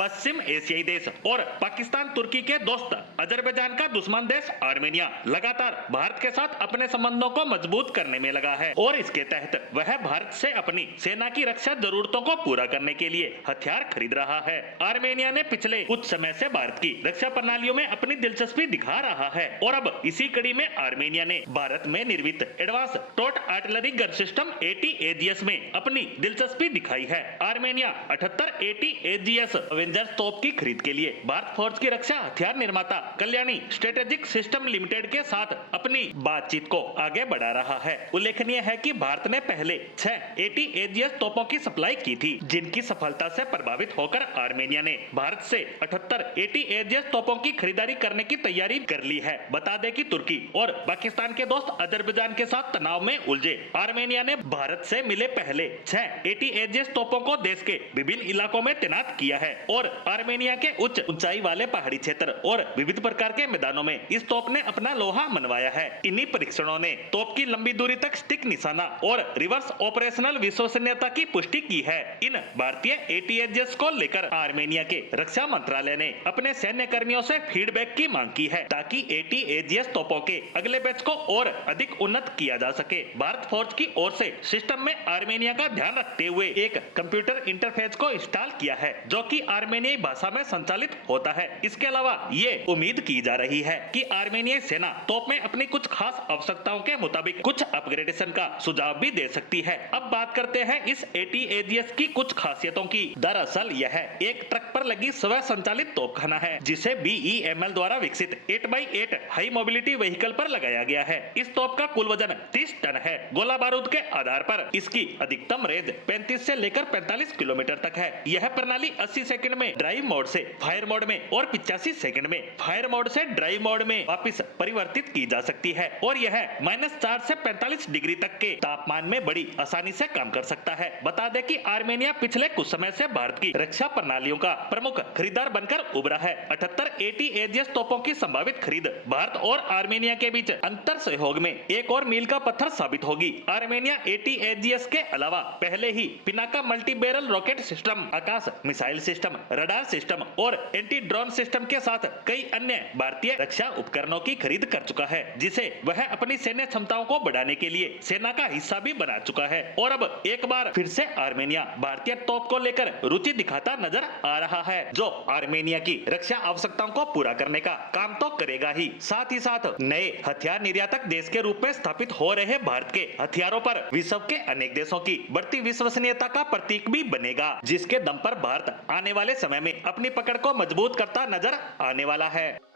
पश्चिम एशियाई देश और पाकिस्तान तुर्की के दोस्त अजरबैजान का दुश्मन देश आर्मेनिया लगातार भारत के साथ अपने संबंधों को मजबूत करने में लगा है और इसके तहत वह भारत से अपनी सेना की रक्षा जरूरतों को पूरा करने के लिए हथियार खरीद रहा है। आर्मेनिया ने पिछले कुछ समय से भारत की रक्षा प्रणालियों में अपनी दिलचस्पी दिखा रहा है और अब इसी कड़ी में आर्मेनिया ने भारत में निर्मित एडवांस टोट आर्टिलरी गन सिस्टम AT-AGS में अपनी दिलचस्पी दिखाई है। आर्मेनिया 78 AT-AGS एवेंजर्स तोप की खरीद के लिए भारत फोर्स की रक्षा हथियार निर्माता कल्याणी स्ट्रेटेजिक सिस्टम लिमिटेड के साथ अपनी बातचीत को आगे बढ़ा रहा है। उल्लेखनीय है कि भारत ने पहले 6 AT-AGS तोपों की सप्लाई की थी, जिनकी सफलता से प्रभावित होकर आर्मेनिया ने भारत से 78 AT-AGS तोपों की खरीदारी करने की तैयारी कर ली है। बता दें कि तुर्की और पाकिस्तान के दोस्त अजरबैजान के साथ तनाव में उलझे आर्मेनिया ने भारत से मिले पहले 6 AT-AGS तोपों को देश के विभिन्न इलाकों में तैनात किया है और आर्मेनिया के उच्च ऊंचाई वाले पहाड़ी क्षेत्र और विविध प्रकार के मैदानों में इस तोप ने अपना लोहा मनवाया है। इन्हीं परीक्षणों ने तोप की लंबी दूरी तक स्टिक निशाना और रिवर्स ऑपरेशनल विश्वसनीयता की पुष्टि की है। इन भारतीय AT-AGS को लेकर आर्मेनिया के रक्षा मंत्रालय ने अपने सैन्य कर्मियों से फीडबैक की मांग की है ताकि AT-AGS तोपों के अगले बैच को और अधिक उन्नत किया जा सके। भारत फोर्स की ओर से सिस्टम में आर्मेनिया का ध्यान रखते हुए एक कंप्यूटर इंटरफेस को इंस्टॉल किया है जो कि आर्मेनियाई भाषा में संचालित होता है। इसके अलावा ये उम्मीद की जा रही है कि आर्मेनियाई सेना तोप में अपनी कुछ खास आवश्यकताओं के मुताबिक कुछ अपग्रेडेशन का सुझाव भी दे सकती है। अब बात करते हैं इस AT-AGS की कुछ खासियतों की। दरअसल यह एक ट्रक पर लगी स्वयं संचालित तोपखाना है जिसे BEML द्वारा विकसित 8x8 हाई मोबिलिटी व्हीकल पर लगाया गया है। इस तोप का कुल वजन 30 टन है। गोला बारूद के आधार पर इसकी अधिकतम रेंज 35 से लेकर 45 किलोमीटर तक है। यह प्रणाली 80 सेकंड में ड्राइव मोड से फायर मोड में और 85 सेकंड में फायर मोड से ड्राइव मोड में वापस परिवर्तित की जा सकती है और यह -4 से 45 डिग्री तक के तापमान में बड़ी आसानी से काम कर सकता है। बता दें कि आर्मेनिया पिछले कुछ समय से भारत की रक्षा प्रणालियों का प्रमुख खरीदार बनकर उभरा है। 78 AT-AGS तोपों की संभावित खरीद भारत और आर्मेनिया के बीच अंतर सहयोग में एक और मील का पत्थर साबित होगी। आर्मेनिया AT-AGS के अलावा पहले ही Pinaka multi barrel rocket system, Akash missile system, radar system और एंटी ड्रोन सिस्टम के साथ कई अन्य भारतीय रक्षा उपकरणों की खरीद कर चुका है, जिसे वह अपनी सैन्य क्षमताओं को बढ़ाने के लिए सेना का हिस्सा भी बना चुका है। और अब एक बार फिर से आर्मेनिया भारतीय तोप को लेकर रुचि दिखाता नजर आ रहा है, जो आर्मेनिया की रक्षा आवश्यकताओं को पूरा करने का काम तो करेगा ही, साथ ही साथ नए हथियार निर्यातक देश के रूप में स्थापित हो रहे भारत के हथियारों पर विश्व के अनेक देशों की बढ़ती विश्वसनीयता का प्रतीक भी बनेगा, जिसके दम पर भारत आने वाले समय में अपनी पकड़ को मजबूत करता नजर आने वाला है।